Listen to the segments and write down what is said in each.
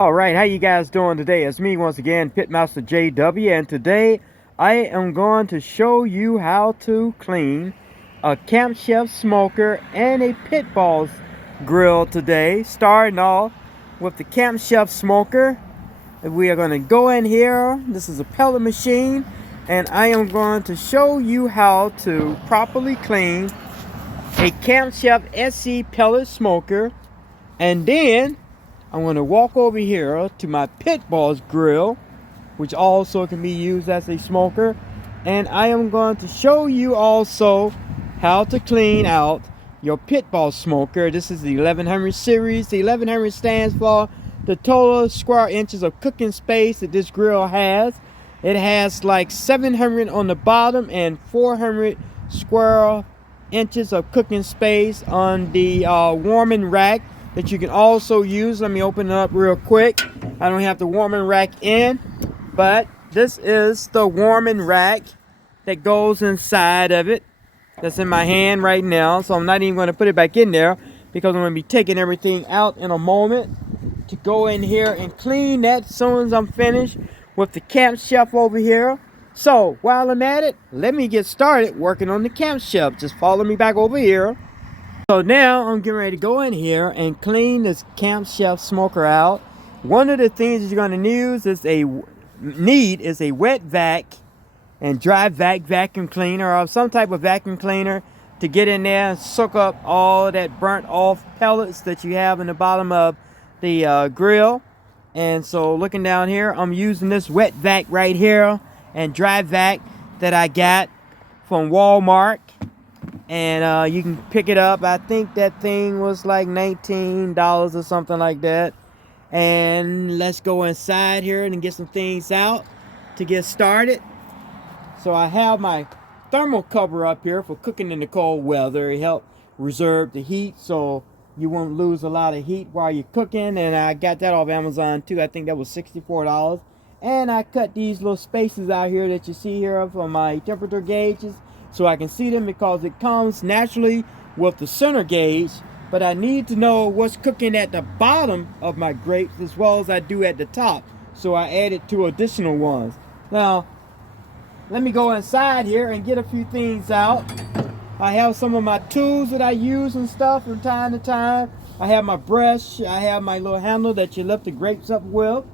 All right, how you guys doing today? It's me once again, Pitmaster JW, and today I am going to show you how to clean a Camp Chef smoker and a pit balls grill today. Starting off with the Camp Chef smoker. We are going to go in here. This is a pellet machine, and I am going to show you how to properly clean a Camp Chef SC pellet smoker, and then I'm going to walk over here to my pit balls grill, which also can be used as a smoker, and I am going to show you also how to clean out your pit ball smoker. This is the 1100 series. The 1100 stands for the total square inches of cooking space that this grill has. It has like 700 on the bottom and 400 square inches of cooking space on the warming rack that you can also use. Let me open it up real quick. I don't have the warming rack in, but this is the warming rack that goes inside of it. That's in my hand right now, so I'm not even going to put it back in there because I'm going to be taking everything out in a moment to go in here and clean that as soon as I'm finished with the Camp Chef over here. So while I'm at it, let me get started working on the Camp Chef. Just follow me back over here. So now I'm getting ready to go in here and clean this Camp Chef smoker out. One of the things that you're going to need is a wet vac and dry vac vacuum cleaner, or some type of vacuum cleaner to get in there and soak up all that burnt off pellets that you have in the bottom of the grill. And so looking down here, I'm using this wet vac right here and dry vac that I got from Walmart. And you can pick it up. I think that thing was like $19 or something like that. And let's go inside here and get some things out to get started. So I have my thermal cover up here for cooking in the cold weather. It helps reserve the heat so you won't lose a lot of heat while you're cooking. And I got that off Amazon too. I think that was $64. And I cut these little spaces out here that you see here for my temperature gauges, so I can see them, because it comes naturally with the center gauge, but I need to know what's cooking at the bottom of my grapes as well as I do at the top, so I added 2 additional ones. Now let me go inside here and get a few things out. I have some of my tools that I use and stuff from time to time. I have my brush, I have my little handle that you lift the grapes up with,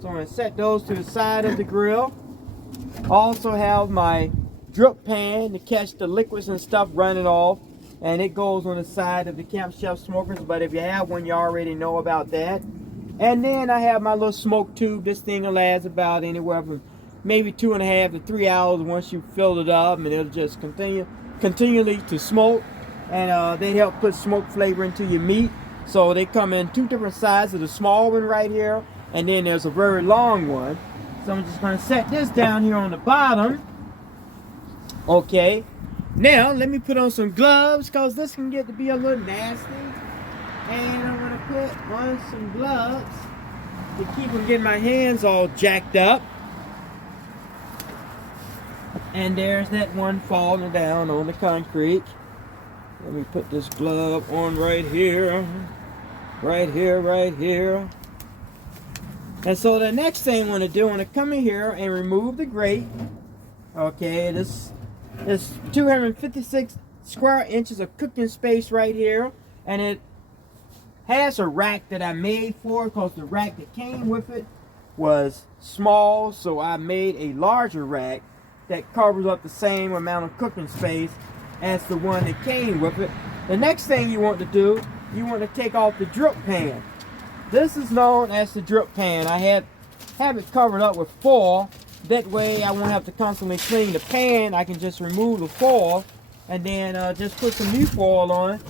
so I'm going to set those to the side of the grill. I also have my drip pan to catch the liquids and stuff running off, and it goes on the side of the Camp Chef smokers, but if you have one, you already know about that. And then I have my little smoke tube. This thing will last about anywhere from maybe 2.5 to 3 hours once you fill it up, and it'll just continually to smoke, and they help put smoke flavor into your meat. So they come in 2 different sizes. The small one right here, and then there's a very long one. So I'm just going to set this down here on the bottom. Okay, now let me put on some gloves, because this can get to be a little nasty. And I'm going to put on some gloves to keep from getting my hands all jacked up. And there's that one falling down on the concrete. Let me put this glove on right here. Right here, right here. And so the next thing I want to do, I want to come in here and remove the grate. Okay, this 256 square inches of cooking space right here, and it has a rack that I made for it, because the rack that came with it was small, so I made a larger rack that covers up the same amount of cooking space as the one that came with it. The next thing you want to do, you want to take off the drip pan. This is known as the drip pan. I have it covered up with foil. That way I won't have to constantly clean the pan. I can just remove the foil and then just put some new foil on it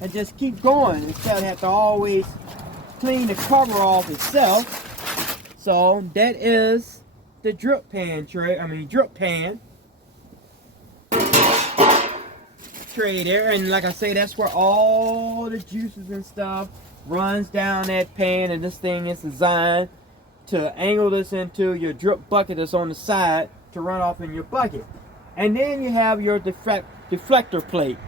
and just keep going instead of have to always clean the cover off itself. So that is the drip pan tray. Drip pan tray there, and like I say, that's where all the juices and stuff runs down that pan, and this thing is designed to angle this into your drip bucket that's on the side to run off in your bucket. And then you have your deflector plate,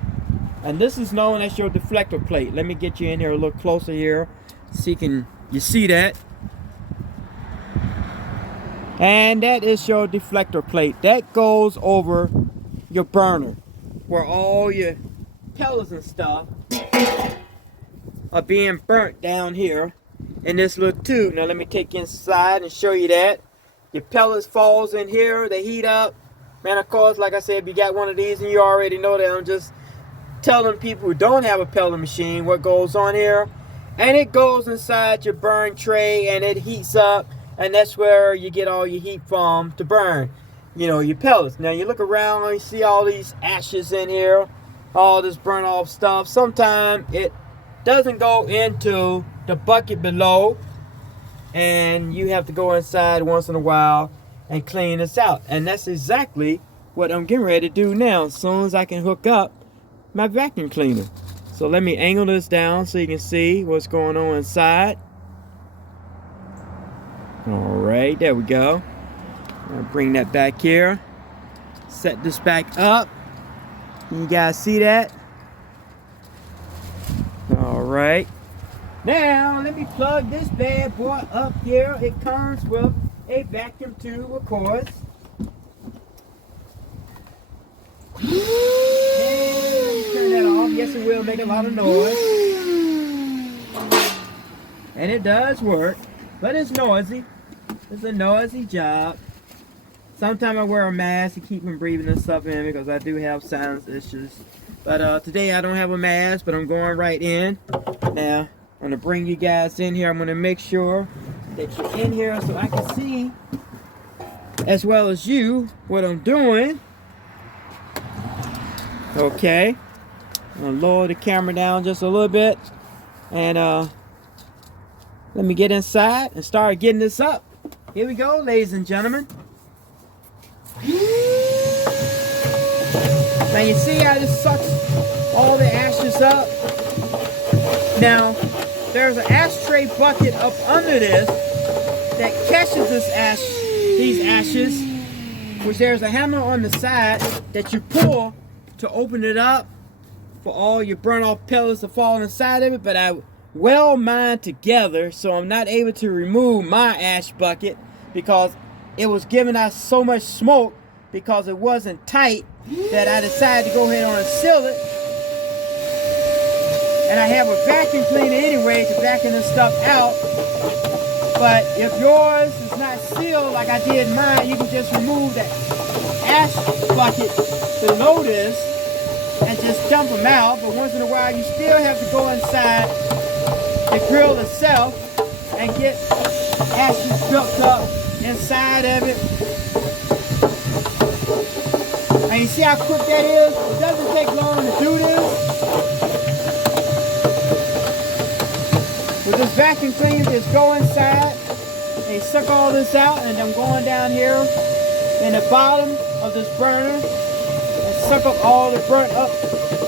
and this is known as your deflector plate. Let me get you in here a little closer here so you see that. And that is your deflector plate. That goes over your burner, where all your pellets and stuff are being burnt down here in this little tube. Now let me take you inside and show you that. Your pellets falls in here, they heat up. Man, of course, like I said, if you got one of these and you already know that, I'm just telling people who don't have a pellet machine what goes on here. And it goes inside your burn tray and it heats up, and that's where you get all your heat from to burn, you know, your pellets. Now you look around and you see all these ashes in here, all this burn off stuff. Sometimes it doesn't go into the bucket below, and you have to go inside once in a while and clean this out. And that's exactly what I'm getting ready to do now, as soon as I can hook up my vacuum cleaner. So let me angle this down so you can see what's going on inside. Alright, there we go. I'll bring that back here. Set this back up. You guys see that? Alright. Now, let me plug this bad boy up here. It comes with a vacuum tube, of course. And turn that off. Yes, it will make a lot of noise. And it does work, but it's noisy. It's a noisy job. Sometimes I wear a mask to keep from breathing and stuff in because I do have sinus issues. But today I don't have a mask, but I'm going right in. Now, I'm going to bring you guys in here. I'm going to make sure that you're in here so I can see, as well as you, what I'm doing. Okay. I'm going to lower the camera down just a little bit. And let me get inside and start getting this up. Here we go, ladies and gentlemen. Now you see how this sucks all the ashes up? Now, there's an ashtray bucket up under this that catches these ashes, which there's a handle on the side that you pull to open it up for all your burnt off pellets to fall inside of it. But I weld mine together, so I'm not able to remove my ash bucket because it was giving out so much smoke because it wasn't tight that I decided to go ahead on and seal it. And I have a vacuum cleaner anyway to vacuum this stuff out. But if yours is not sealed like I did mine, you can just remove that ash bucket below this and just dump them out. But once in a while, you still have to go inside the grill itself and get ashes built up inside of it. And you see how quick that is? It doesn't take long to do this. With this vacuum cleaner, just go inside and you suck all this out. And I'm going down here in the bottom of this burner and suck up all the burnt up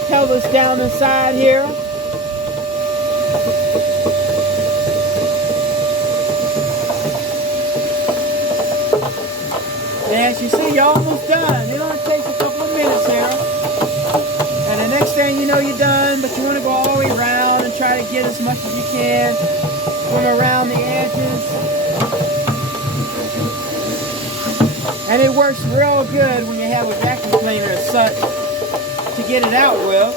pellets down inside here. And as you see, you're almost done. It only takes a couple of minutes here. And the next thing you know, you're done, but you want to go all the way around and try to get as much as you can from around the edges. And it works real good when you have a vacuum cleaner as such to get it out with.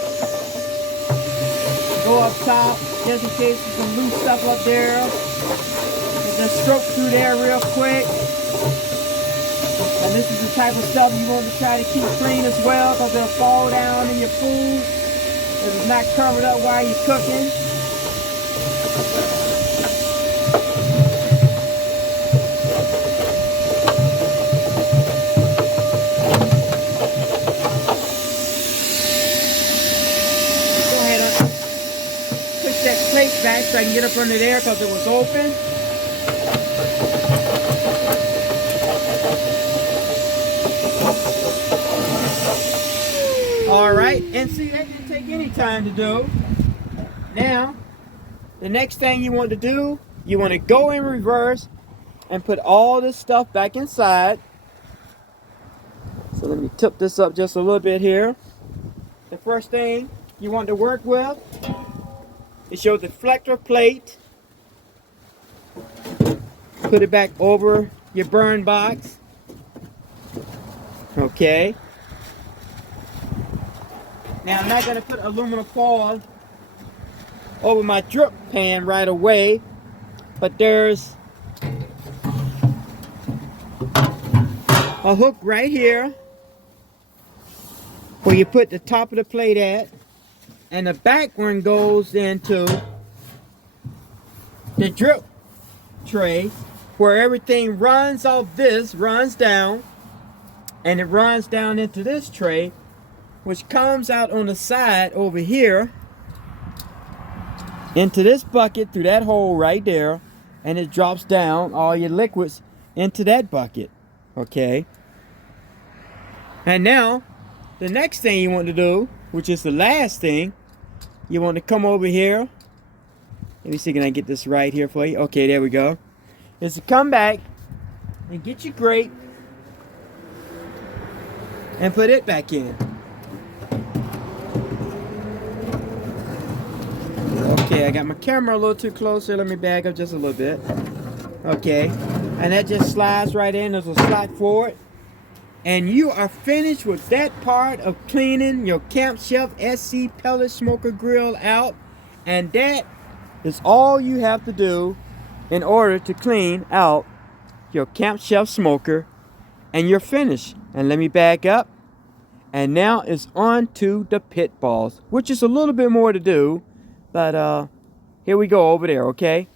Go up top, just in case there's some loose stuff up there. And just stroke through there real quick. And this is the type of stuff you want to try to keep clean as well, because it'll fall down in your food if it's not covered up while you're cooking. Go ahead and push that plate back so I can get up under there because it was open. Alright, and see, that didn't take any time to do. Now, the next thing you want to do, you want to go in reverse and put all this stuff back inside. So let me tip this up just a little bit here. The first thing you want to work with is your deflector plate. Put it back over your burn box. Okay. Now I'm not going to put aluminum foil over my drip pan right away, but there's a hook right here where you put the top of the plate at, and the back one goes into the drip tray where everything runs off this, runs down, and it runs down into this tray, which comes out on the side over here into this bucket through that hole right there, and it drops down all your liquids into that bucket. Okay. And now the next thing you want to do, which is the last thing, you want to come over here. Let me see, can I get this right here for you? Okay, there we go. Is to come back and get your grate and put it back in. Okay, I got my camera a little too close here. Let me back up just a little bit. Okay, and that just slides right in. There's a slot for it. And you are finished with that part of cleaning your Camp Chef SC pellet smoker grill out. And that is all you have to do in order to clean out your Camp Chef smoker, and you're finished. And let me back up. And now it's on to the pit balls, which is a little bit more to do, but here we go over there, okay?